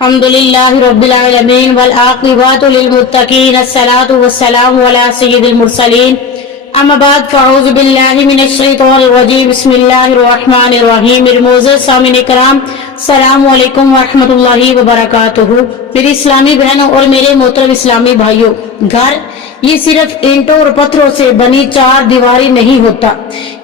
الحمدللہ رب العالمین والعاقبۃ للمتقین الصلاۃ والسلام علی سید المرسلین اما بعد فاعوذ باللہ من الشیطان الرجیم بسم اللہ الرحمن الرحیم معزز سامعین کرام السلام علیکم ورحمۃ اللہ وبرکاتہ۔ میری اسلامی بہنوں اور میرے محترم اسلامی بھائیوں، گھر یہ صرف اینٹوں اور پتھروں سے بنی چار دیواری نہیں ہوتا،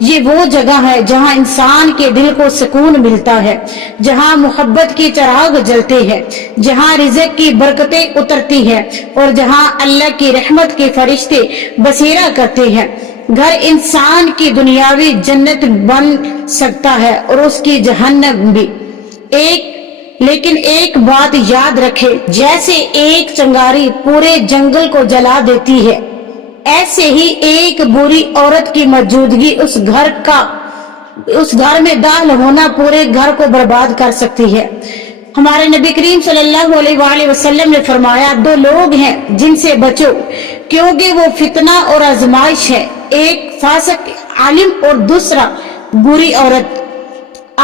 یہ وہ جگہ ہے جہاں انسان کے دل کو سکون ملتا ہے، جہاں محبت کی چراغ جلتے ہیں، جہاں رزق کی برکتیں اترتی ہیں اور جہاں اللہ کی رحمت کے فرشتے بسیرا کرتے ہیں۔ گھر انسان کی دنیاوی جنت بن سکتا ہے اور اس کی جہنم بھی۔ لیکن ایک بات یاد رکھے، جیسے ایک چنگاری پورے جنگل کو جلا دیتی ہے، ایسے ہی ایک بری عورت کی موجودگی اس گھر میں داخل ہونا پورے گھر کو برباد کر سکتی ہے۔ ہمارے نبی کریم صلی اللہ علیہ وآلہ وسلم نے فرمایا، دو لوگ ہیں جن سے بچو کیونکہ وہ فتنہ اور آزمائش ہے، ایک فاسق عالم اور دوسرا بری عورت۔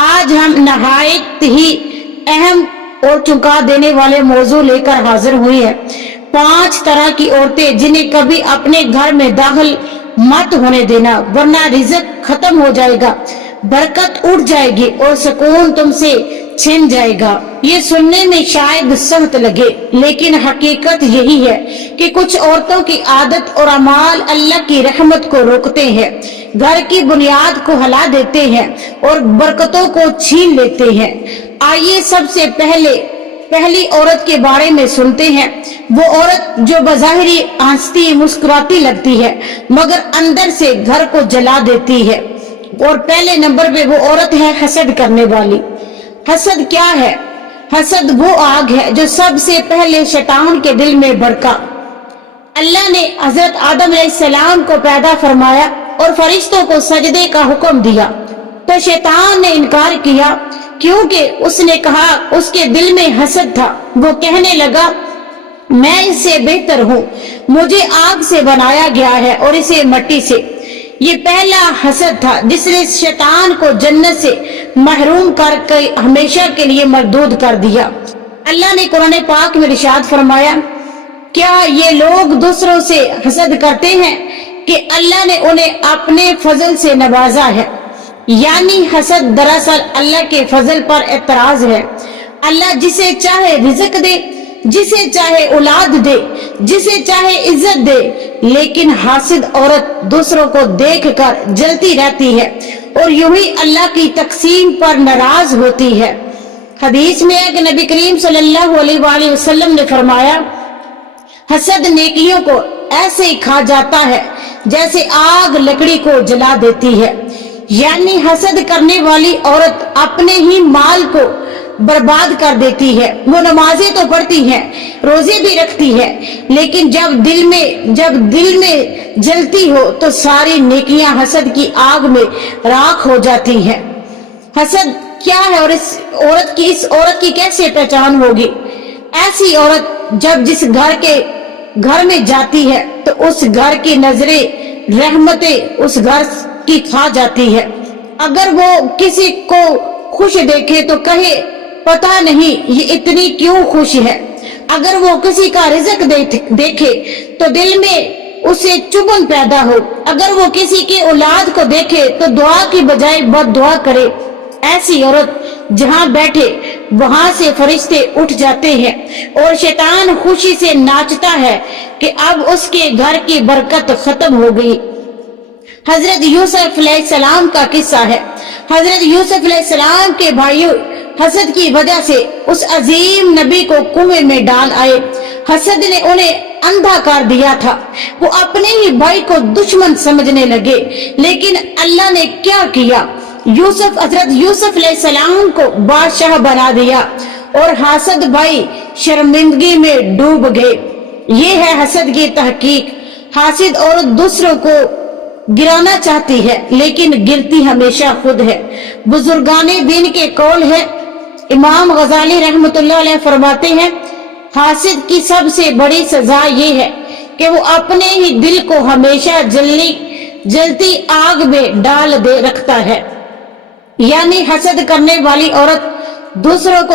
آج ہم نہایت ہی اہم اور چونکا دینے والے موضوع لے کر حاضر ہوئی ہیں۔ 5 طرح کی عورتیں جنہیں کبھی اپنے گھر میں داخل مت ہونے دینا، ورنہ رزق ختم ہو جائے گا، برکت اٹھ جائے گی اور سکون تم سے چھن جائے گا۔ یہ سننے میں شاید سخت لگے، لیکن حقیقت یہی ہے کہ کچھ عورتوں کی عادت اور اعمال اللہ کی رحمت کو روکتے ہیں، گھر کی بنیاد کو ہلا دیتے ہیں اور برکتوں کو چھین لیتے ہیں۔ آئیے سب سے پہلی عورت کے بارے میں سنتے ہیں، وہ عورت جو بظاہر ہنستی مسکراتی لگتی ہے مگر اندر سے گھر کو جلا دیتی ہے۔ اور پہلے نمبر پہ وہ عورت ہے حسد کرنے والی۔ حسد کیا ہے؟ حسد وہ آگ ہے جو سب سے پہلے شیطان کے دل میں بھڑکا۔ اللہ نے حضرت آدم علیہ السلام کو پیدا فرمایا اور فرشتوں کو سجدے کا حکم دیا، تو شیطان نے انکار کیا کیونکہ اس نے کہا، اس کے دل میں حسد تھا۔ وہ کہنے لگا، میں اس سے بہتر ہوں، مجھے آگ سے بنایا گیا ہے اور اسے مٹی سے۔ یہ پہلا حسد تھا جس نے شیطان کو جنت سے محروم کر کے ہمیشہ کے لیے مردود کر دیا۔ اللہ نے قرآن پاک میں ارشاد فرمایا، کیا یہ لوگ دوسروں سے حسد کرتے ہیں کہ اللہ نے انہیں اپنے فضل سے نوازا ہے؟ یعنی حسد دراصل اللہ کے فضل پر اعتراض ہے۔ اللہ جسے چاہے رزق دے، جسے چاہے اولاد دے، جسے چاہے عزت دے، لیکن حاسد عورت دوسروں کو دیکھ کر جلتی رہتی ہے اور یوں ہی اللہ کی تقسیم پر ناراض ہوتی ہے۔ حدیث میں ہے کہ نبی کریم صلی اللہ علیہ وآلہ وسلم نے فرمایا، حسد نیکیوں کو ایسے ہی کھا جاتا ہے جیسے آگ لکڑی کو جلا دیتی ہے۔ یعنی حسد کرنے والی عورت اپنے ہی مال کو برباد کر دیتی ہے۔ وہ نمازیں تو پڑھتی ہے، روزے بھی رکھتی ہے، لیکن جب دل میں جلتی ہو تو ساری نیکیاں حسد کی آگ میں راکھ ہو جاتی ہیں۔ حسد کیا ہے اور اس عورت کی کیسے پہچان ہوگی؟ ایسی عورت جب جس گھر میں جاتی ہے تو اس گھر کی نظریں رحمتیں اس گھر کی کھا جاتی ہے۔ اگر وہ کسی کو خوش دیکھے تو کہے، پتہ نہیں یہ اتنی کیوں خوش ہے۔ اگر وہ کسی کا رزق دیکھے تو دل میں اسے چبھن پیدا ہو۔ اگر وہ کسی کی اولاد کو دیکھے تو دعا کی بجائے بد دعا کرے۔ ایسی عورت جہاں بیٹھے وہاں سے فرشتے اٹھ جاتے ہیں اور شیطان خوشی سے ناچتا ہے کہ اب اس کے گھر کی برکت ختم ہو گئی۔ حضرت یوسف علیہ السلام کا قصہ ہے۔ حضرت یوسف علیہ السلام کے بھائیوں حسد کی وجہ سے اس عظیم نبی کو کنویں میں ڈال آئے۔ حسد نے انہیں اندھا کر دیا تھا، وہ اپنے ہی بھائی کو دشمن سمجھنے لگے، لیکن اللہ نے کیا کیا؟ حضرت یوسف علیہ السلام کو بادشاہ بنا دیا اور حاسد بھائی شرمندگی میں ڈوب گئے۔ یہ ہے حسد کی تحقیق۔ حاسد عورت دوسروں کو گرانا چاہتی ہے لیکن گرتی ہمیشہ خود ہے۔ بزرگان دین کے قول ہے، امام غزالی رحمۃ اللہ علیہ فرماتے ہیں، حاسد کی سب سے بڑی سزا یہ ہے کہ وہ اپنے ہی دل کو ہمیشہ جلتی آگ میں ڈال دے رکھتا ہے۔ یعنی حسد کرنے والی عورت دوسروں کو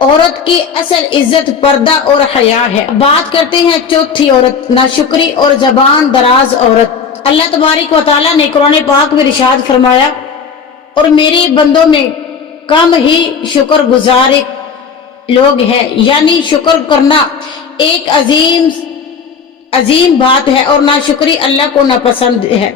عورت کی اصل عزت پردہ اور حیا ہے۔ بات کرتے ہیں چوتھی عورت، ناشکری اور زبان دراز عورت۔ اللہ تبارک و تعالیٰ نے قرآن پاک میں ارشاد فرمایا، اور میرے بندوں میں کم ہی شکر گزار لوگ ہیں، یعنی شکر کرنا ایک عظیم بات ہے اور ناشکری اللہ کو ناپسند ہے۔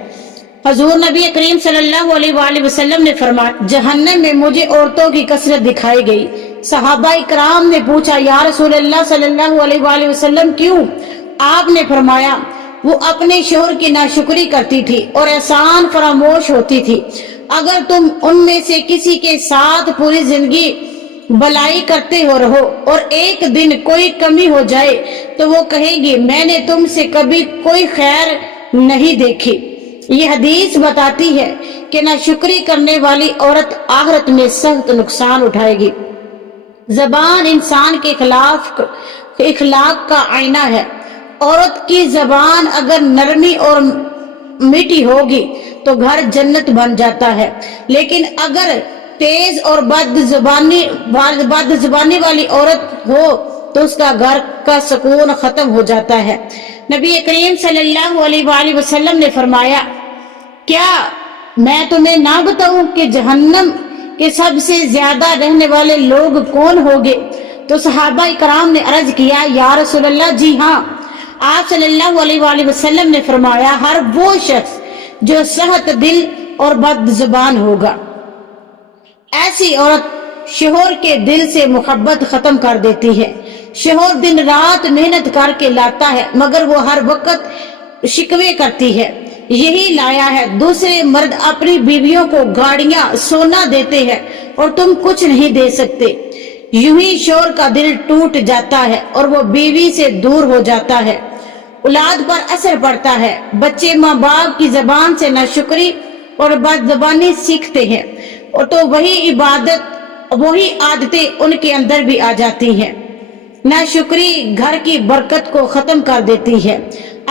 حضور نبی کریم صلی اللہ علیہ وآلہ وسلم نے فرمایا، جہنم میں مجھے عورتوں کی کثرت دکھائی گئی۔ صحابہ اکرام نے پوچھا، یا رسول اللہ صلی اللہ علیہ وآلہ وسلم کیوں؟ آپ نے فرمایا، وہ اپنے شوہر کی ناشکری کرتی تھی اور احسان فراموش ہوتی تھی۔ اگر تم ان میں سے کسی کے ساتھ پوری زندگی بلائی کرتے ہو رہو اور ایک دن کوئی کمی ہو جائے تو وہ کہے گی، میں نے تم سے کبھی کوئی خیر نہیں دیکھی۔ یہ حدیث بتاتی ہے کہ ناشکری کرنے والی عورت آخرت میں سخت نقصان اٹھائے گی۔ زبان انسان کے اخلاق کا آئینہ ہے۔ عورت کی زبان اگر نرمی اور میٹھی ہوگی تو گھر جنت بن جاتا ہے، لیکن اگر تیز اور بد زبانی والی عورت ہو تو اس کا گھر کا سکون ختم ہو جاتا ہے۔ نبی کریم صلی اللہ علیہ وآلہ وسلم نے فرمایا، کیا میں تمہیں نہ بتاؤں کہ جہنم کے سب سے زیادہ رہنے والے لوگ کون ہوگے؟ تو صحابہ کرام نے عرض کیا، یا رسول اللہ جی ہاں۔ آپ صلی اللہ علیہ وآلہ وسلم نے فرمایا، ہر وہ شخص جو سخت دل اور بد زبان ہوگا۔ ایسی عورت شوہر کے دل سے محبت ختم کر دیتی ہے۔ شوہر دن رات محنت کر کے لاتا ہے مگر وہ ہر وقت شکوے کرتی ہے، یہی لایا ہے۔ دوسرے مرد اپنی بیویوں کو گاڑیاں سونا دیتے ہیں اور تم کچھ نہیں دے سکتے۔ یوں ہی شوہر کا دل ٹوٹ جاتا ہے اور وہ بیوی سے دور ہو جاتا ہے، اولاد پر اثر پڑتا ہے۔ بچے ماں باپ کی زبان سے ناشکری اور بد زبانی سیکھتے ہیں اور تو وہی عادتیں ان کے اندر بھی آ جاتی ہیں۔ ناشکری گھر کی برکت کو ختم کر دیتی ہے۔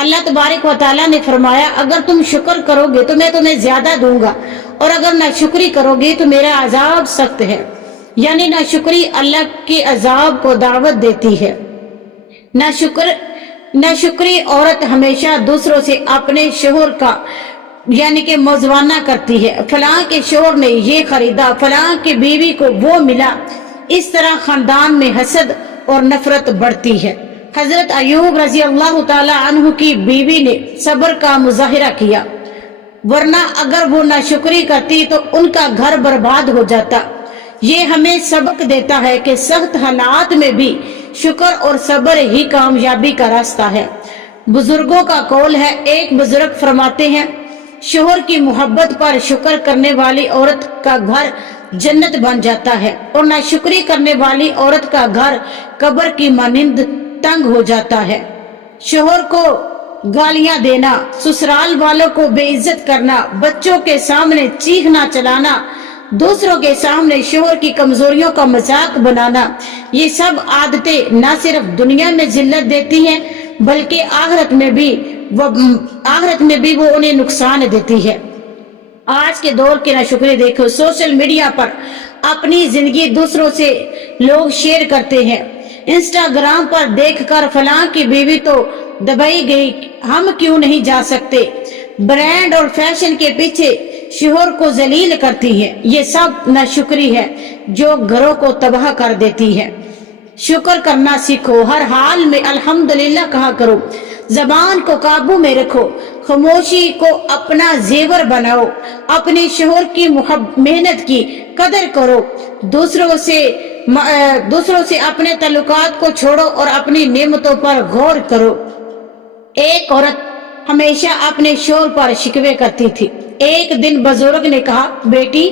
اللہ تبارک و تعالیٰ نے فرمایا، اگر تم شکر کرو گے تو میں تمہیں زیادہ دوں گا، اور اگر ناشکری کرو گے تو میرا عذاب سخت ہے۔ یعنی ناشکری اللہ کے عذاب کو دعوت دیتی ہے۔ ناشکری عورت ہمیشہ دوسروں سے اپنے شوہر کا یعنی کہ موازنہ کرتی ہے، فلاں کے شوہر نے یہ خریدا، فلاں کی بیوی کو وہ ملا۔ اس طرح خاندان میں حسد اور نفرت بڑھتی ہے۔ حضرت ایوب رضی اللہ تعالی عنہ کی بیوی نے صبر کا مظاہرہ کیا، ورنہ اگر وہ ناشکری کرتی تو ان کا گھر برباد ہو جاتا۔ یہ ہمیں سبق دیتا ہے کہ سخت حالات میں بھی شکر اور صبر ہی کامیابی کا راستہ ہے۔ بزرگوں کا قول ہے، ایک بزرگ فرماتے ہیں، شوہر کی محبت پر شکر کرنے والی عورت کا گھر جنت بن جاتا ہے اور ناشکری کرنے والی عورت کا گھر قبر کی مانند تنگ ہو جاتا ہے۔ شوہر کو گالیاں دینا، سسرال والوں کو بے عزت کرنا، بچوں کے سامنے چیخنا چلانا، دوسروں کے سامنے شوہر کی کمزوریوں کا مذاق بنانا، یہ سب عادتیں نہ صرف دنیا میں ذلت دیتی ہیں بلکہ آخرت میں بھی وہ انہیں نقصان دیتی ہے۔ آج کے دور کی ناشکری دیکھو، سوشل میڈیا پر اپنی زندگی دوسروں سے لوگ شیئر کرتے ہیں۔ انسٹاگرام پر دیکھ کر فلاں کی بیوی تو دبائی گئی، ہم کیوں نہیں جا سکتے؟ برانڈ اور فیشن کے پیچھے شوہر کو ذلیل کرتی ہے۔ یہ سب ناشکری ہے جو گھروں کو تباہ کر دیتی ہے۔ شکر کرنا سیکھو، ہر حال میں الحمدللہ کہا کرو، زبان کو قابو میں رکھو، خاموشی کو اپنا زیور بناؤ، اپنے شوہر کی محنت کی قدر کرو، دوسروں سے اپنے تعلقات کو چھوڑو اور اپنی نعمتوں پر غور کرو۔ ایک عورت ہمیشہ اپنے شوہر پر شکوے کرتی تھی۔ ایک دن بزرگ نے کہا، بیٹی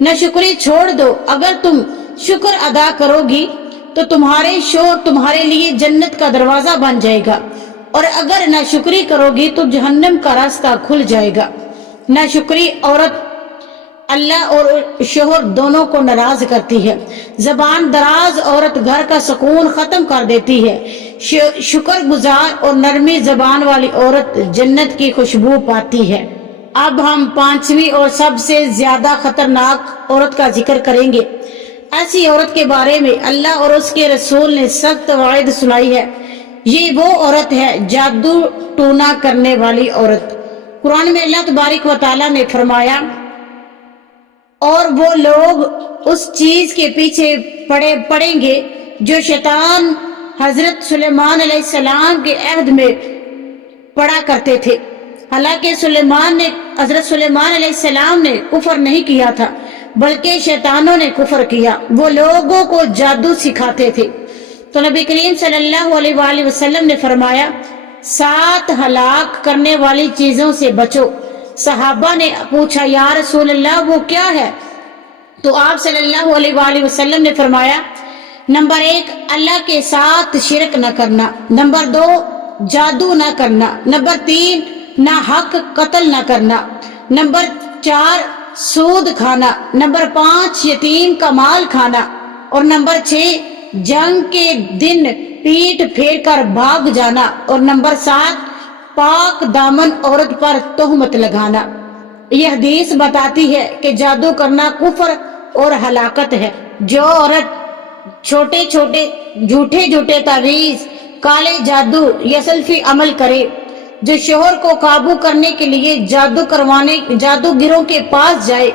ناشکری چھوڑ دو، اگر تم شکر ادا کرو گی تو تمہارے شوہر تمہارے لیے جنت کا دروازہ بن جائے گا، اور اگر ناشکری کرو گی تو جہنم کا راستہ کھل جائے گا۔ ناشکری عورت اللہ اور شوہر دونوں کو ناراض کرتی ہے۔ زبان دراز عورت گھر کا سکون ختم کر دیتی ہے۔ شکر گزار اور نرمی زبان والی عورت جنت کی خوشبو پاتی ہے۔ اب ہم پانچویں اور سب سے زیادہ خطرناک عورت کا ذکر کریں گے۔ ایسی عورت کے بارے میں اللہ اور اس کے رسول نے سخت وعید سنائی ہے۔ یہ وہ عورت ہے جادو ٹونا کرنے والی عورت۔ قرآن میں اللہ تبارک و تعالیٰ نے فرمایا، اور وہ لوگ اس چیز کے پیچھے پڑیں گے جو شیطان حضرت سلیمان علیہ السلام کے عہد میں پڑا کرتے تھے۔ حالانکہ حضرت سلیمان علیہ السلام نے کفر نہیں کیا تھا، بلکہ شیطانوں نے کفر کیا۔ وہ لوگوں کو جادو سکھاتے تھے۔ تو نبی کریم صلی اللہ علیہ وآلہ وسلم نے فرمایا، 7 ہلاک کرنے والی چیزوں سے بچو۔ صحابہ نے پوچھا، یا رسول اللہ وہ کیا ہے؟ تو آپ صلی اللہ علیہ وآلہ وسلم نے فرمایا، نمبر 1 اللہ کے ساتھ شرک نہ کرنا، نمبر 2 جادو نہ کرنا، نمبر 3 ناحق قتل نہ کرنا، نمبر 4 سود کھانا، نمبر 5 یتیم کا مال کھانا، اور نمبر 6 جنگ کے دن پیٹ پھیر کر بھاگ جانا، اور نمبر 7 پاک دامن عورت پر تہمت لگانا۔ یہ حدیث بتاتی ہے کہ جادو کرنا کفر اور ہلاکت ہے۔ جو عورت چھوٹے جھوٹے تعویذ، کالے جادو یا سلفی عمل کرے، جو شوہر کو قابو کرنے کے لیے جادوگروں کے پاس جائے،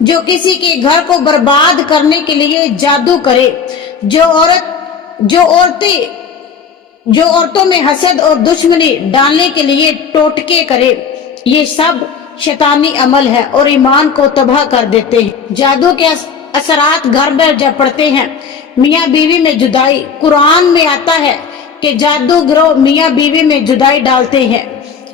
جو کسی کے گھر کو برباد کرنے کے لیے جادو کرے، جو عورتوں میں حسد اور دشمنی ڈالنے کے لیے ٹوٹکے کرے، یہ سب شیطانی عمل ہے اور ایمان کو تباہ کر دیتے ہیں۔ جادو کے اثرات گھر میں جب پڑتے ہیں، میاں بیوی میں جدائی۔ قرآن میں آتا ہے کہ جادوگروں میاں بیوی میں جدائی ڈالتے ہیں۔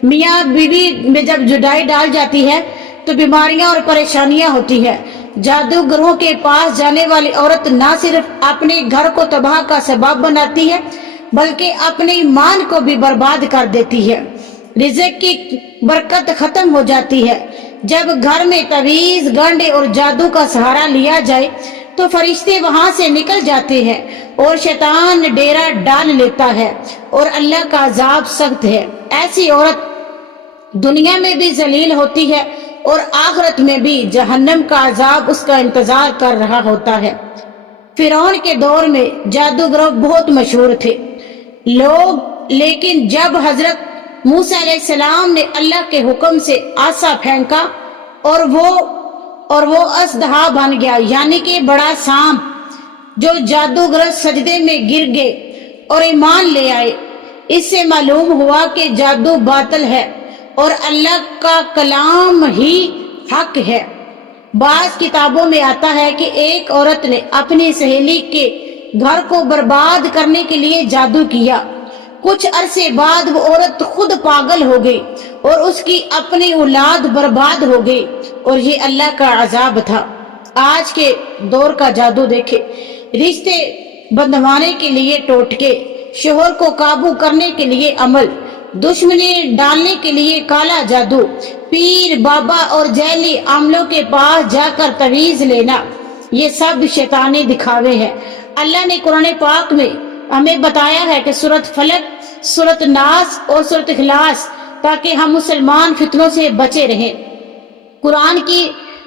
میاں بیوی میں جب جدائی ڈال جاتی ہے تو بیماریاں اور پریشانیاں ہوتی ہیں۔ جادوگروں کے پاس جانے والی عورت نہ صرف اپنے گھر کو تباہ کا سبب بناتی ہے، بلکہ اپنے ایمان کو بھی برباد کر دیتی ہے۔ رزق کی برکت ختم ہو جاتی ہے۔ جب گھر میں تعویذ، گنڈ اور جادو کا سہارا لیا جائے تو فرشتے وہاں سے نکل جاتے ہیں اور شیطان ڈیرا ڈال لیتا ہے اور اللہ کا عذاب سخت ہے۔ ایسی عورت دنیا میں بھی ذلیل ہوتی ہے اور آخرت میں بھی جہنم کا عذاب اس کا انتظار کر رہا ہوتا ہے۔ فرعون کے دور میں جادوگر بہت مشہور تھے لوگ، لیکن جب حضرت موسیٰ علیہ السلام نے اللہ کے حکم سے عصا پھینکا اور وہ اژدہا بن گیا، یعنی کہ بڑا سانپ، جو جادوگر سجدے میں گر گئے اور ایمان لے آئے۔ اس سے معلوم ہوا کہ جادو باطل ہے اور اللہ کا کلام ہی حق ہے۔ بعض کتابوں میں آتا ہے کہ ایک عورت نے اپنی سہیلی کے گھر کو برباد کرنے کے لیے جادو کیا۔ کچھ عرصے بعد وہ عورت خود پاگل ہو گئی اور اس کی اپنی اولاد برباد ہو گئی، اور یہ اللہ کا عذاب تھا۔ آج کے دور کا جادو دیکھے، رشتے بندھوانے کے لیے ٹوٹکے، شوہر کو قابو کرنے کے لیے عمل، دشمنی ڈالنے کے لیے کالا جادو، پیر بابا اور جیلی عاملوں کے پاس جا کر تعویذ لینا، یہ سب شیطانی دکھاوے ہیں۔ اللہ نے قرآن پاک میں ہمیں بتایا ہے کہ سورۃ فلق، سورۃ ناس اور سورۃ اخلاص، تاکہ ہم مسلمان فتنوں سے بچے رہیں۔ قرآن کی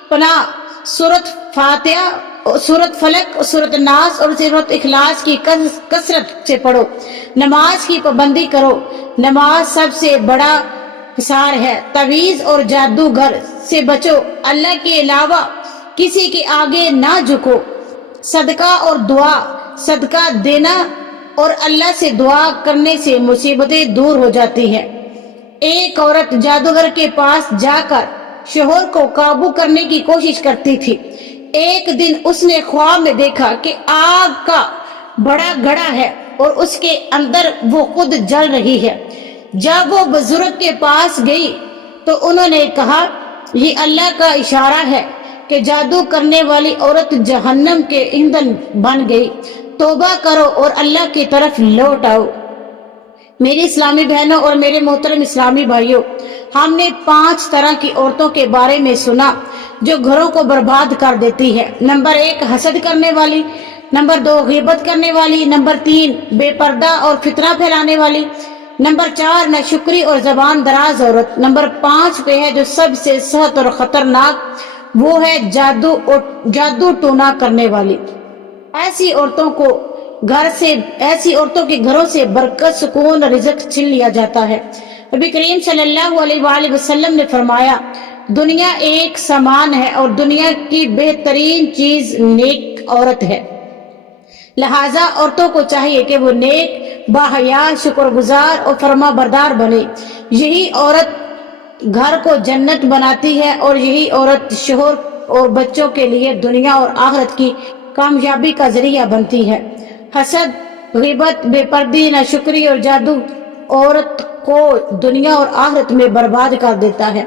پناہ سورۃ فاتحہ، سورۃ فلق، سورۃ ناس اور سورۃ اخلاص کی کثرت سے پڑھو۔ نماز کی پابندی کرو، نماز سب سے بڑا حصار ہے۔ تعویذ اور جادوگر سے بچو، اللہ کے علاوہ کسی کے آگے نہ جھکو۔ صدقہ اور دعا، صدقہ دینا اور اللہ سے دعا کرنے سے مصیبتیں دور ہو جاتی ہیں۔ ایک عورت جادوگر کے پاس جا کر شوہر کو قابو کرنے کی کوشش کرتی تھی۔ ایک دن اس نے خواب میں دیکھا کہ آگ کا بڑا گڑھا ہے اور اس کے اندر وہ خود جل رہی ہے۔ جب وہ بزرگ کے پاس گئی تو انہوں نے کہا، یہ اللہ کا اشارہ ہے کہ جادو کرنے والی عورت جہنم کے ایندھن بن گئی۔ توبہ کرو اور اللہ کی طرف لوٹ آؤ۔ میری اسلامی بہنوں اور میرے محترم اسلامی بھائیوں، ہم نے 5 طرح کی عورتوں کے بارے میں سنا جو گھروں کو برباد کر دیتی ہے۔ نمبر 1 حسد کرنے والی، نمبر 2 غیبت کرنے والی، نمبر 3 بے پردہ اور فتنہ پھیلانے والی، نمبر 4 ناشکری اور زبان دراز عورت، نمبر 5 پہ ہے جو سب سے سخت اور خطرناک وہ ہے جادو ٹونا کرنے والی۔ ایسی عورتوں کے گھروں سے برکت، سکون اور رزق چھین لیا جاتا ہے۔ نبی کریم صلی اللہ علیہ وآلہ وسلم نے فرمایا، دنیا ایک سامان ہے اور دنیا کی بہترین چیز نیک عورت ہے، لہٰذا عورتوں کو چاہیے کہ وہ نیک، باحیا، شکر گزار اور فرما بردار بنے۔ یہی عورت گھر کو جنت بناتی ہے اور یہی عورت شوہر اور بچوں کے لیے دنیا اور آخرت کی کامیابی کا ذریعہ بنتی ہے۔ حسد، غیبت، بے پردگی، ناشکری اور جادو عورت کو دنیا اور آخرت میں برباد کر دیتا ہے۔